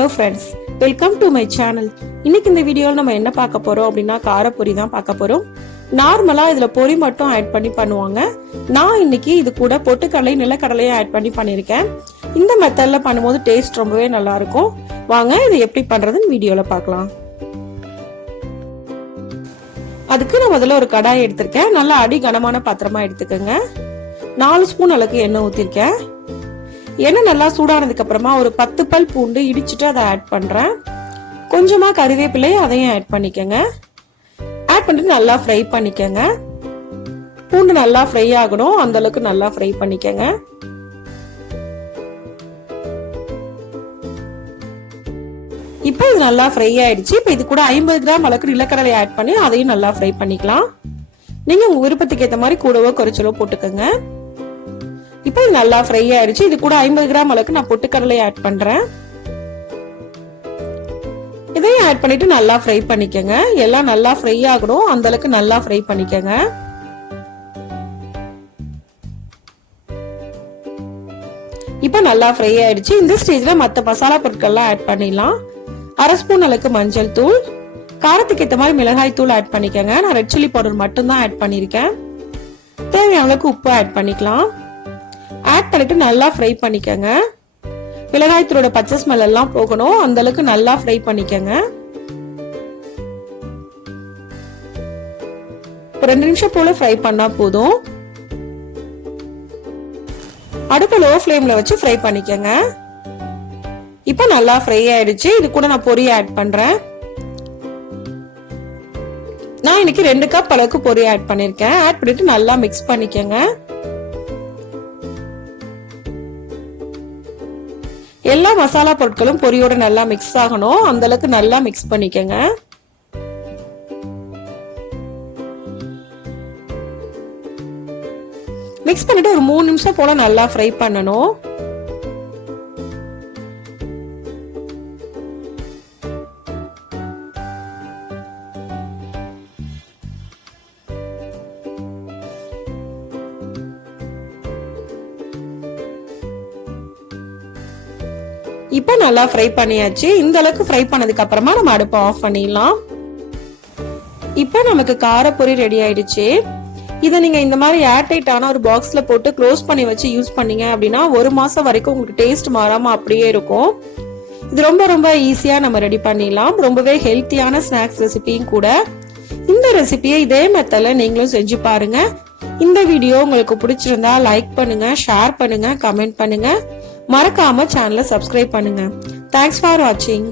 Hello friends, welcome to my channel. இன்னைக்கு இந்த வீடியோவில் நம்ம என்ன பார்க்க போறோம் அப்படின்னா காரப்பொரி தான் பார்க்க போறோம். நார்மலா இதுல பொரி மட்டும் ஆட் பண்ணி பண்ணுவாங்க. நான் இன்னைக்கு இது கூட பொட்டுக்கடலை நிலக்கடலையும் ஆட் பண்ணி பண்ணியிருக்கேன். இந்த மெத்தட்ல பண்ணும்போது டேஸ்ட் ரொம்பவே நல்லா இருக்கும். வாங்க இது எப்படி பண்றதுன்னு வீடியோல பார்க்கலாம். அதுக்கு நான் முதல்ல ஒரு கடாய் எடுத்திருக்கேன். நல்லா அடி கனமான பாத்திரமா எடுத்துக்கோங்க. 4 ஸ்பூன் அளவுக்கு எண்ணெய் ஊத்திருக்கேன். எண்ணெய் நல்லா சூடானதுக்கு அப்புறமா ஒரு 10 பல் பூண்டு இடிச்சுட்டு அதை ஆட் பண்றேன். கொஞ்சமா கறிவேப்பிலை அதையும் ஆட் பண்ணிக்கங்க. ஆட் பண்ணிட்டு நல்லா ஃப்ரை பண்ணிக்கங்க. பூண்டு நல்லா ஃப்ரை ஆகணும், அந்த அளவுக்கு நல்லா ஃப்ரை பண்ணிக்கங்க. இப்போ இது நல்லா ஃப்ரை ஆயிடுச்சு. இப்போ இது கூட 50 கிராம் அளவுக்கு நிலக்கடலை ஆட் பண்ணி அதையும் நல்லா ஃப்ரை பண்ணிக்கலாம். நீங்க உங்க விருப்பத்துக்கு ஏற்ற மாதிரி கூடவோ குறைச்சலோ போட்டுக்கோங்க. இப்போ இது நல்லா ஃப்ரை ஆயிடுச்சு. இது கூட 50 கிராம் அளவுக்கு நான் பொட்டுக்கடலை ஆட் பண்றேன். இதையும் ஆட் பண்ணிட்டு நல்லா ஃப்ரை பண்ணிக்கங்க. எல்லாம் நல்லா ஃப்ரை ஆகணும், அந்த அளவுக்கு நல்லா ஃப்ரை பண்ணிக்கங்க. இப்போ நல்லா ஃப்ரை ஆயிடுச்சு. இந்த ஸ்டேஜ்ல மற்ற மசாலா பொருட்கள்லாம் ஆட் பண்ணிடலாம். 1/2 ஸ்பூன் அளவுக்கு மஞ்சள் தூள், காரத்துக்கு ஏற்ற மாதிரி மிளகாய் தூள் ஆட் பண்ணிக்கங்க. நான் ரெட் சில்லி பவுடர் மட்டும் தான் ஆட் பண்ணிருக்கேன். தேவையான அளவுக்கு உப்பு ஆட் பண்ணிக்கலாம். ஆட் பண்ணிட்டு நல்லா ஃப்ரை பண்ணிக்கங்க. மிளகாய் தூளோட பச்சை ஸ்மெல் எல்லாம் போகணும், அந்த அளவுக்கு நல்லா ஃப்ரை பண்ணிக்கங்க. 2 நிமிஷம் போல ஃப்ரை பண்ணா போதும். அடுப்பு லோ ஃப்ளேம்ல வச்சு ஃப்ரை பண்ணிக்கங்க. இப்போ நல்லா ஃப்ரை ஆயிடுச்சு. இது கூட நான் பொரி ஆட் பண்றேன். நான் இன்னைக்கு 2 கப் அளவுக்கு பொரி ஆட் பண்ணிருக்கேன். ஆட் பண்ணிட்டு நல்லா மிக்ஸ் பண்ணிக்கங்க. எல்லா மசாலா பொருட்களும் பொரியோட நல்லா மிக்ஸ் ஆகணும், அந்த அளவுக்கு நல்லா மிக்ஸ் பண்ணிக்கங்க. மிக்ஸ் பண்ணிட்டு ஒரு 3 நிமிஷம் போல நல்லா ஃப்ரை பண்ணணும். இப்போ நல்லா ஃப்ரை பண்ணியாச்சு. இந்த அளவுக்கு ஃப்ரை பண்ணதுக்கு அப்புறமா நம்ம அடுப்பை ஆஃப் பண்ணிடலாம். இப்போ நமக்கு காரப்பொரி ரெடி ஆயிடுச்சு. இதை நீங்க இந்த மாதிரி ஏர்டைட்டான ஒரு பாக்ஸ்ல போட்டு க்ளோஸ் பண்ணி வச்சு யூஸ் பண்ணீங்க அப்படின்னா 1 மாசம் வரைக்கும் உங்களுக்கு டேஸ்ட் மாறாம அப்படியே இருக்கும். இது ரொம்ப ரொம்ப ஈஸியா நம்ம ரெடி பண்ணிடலாம். ரொம்பவே ஹெல்த்தியான ஸ்நாக்ஸ் ரெசிபியும் கூட. இந்த ரெசிபியை இதே மெத்தட்ல நீங்களும் செஞ்சு பாருங்க. இந்த வீடியோ உங்களுக்கு பிடிச்சிருந்தா லைக் பண்ணுங்க, ஷேர் பண்ணுங்க, கமெண்ட் பண்ணுங்க. மறக்காம சேனலை சப்ஸ்கிரைப் பண்ணுங்க. தேங்க்ஸ் ஃபார் வாட்சிங்.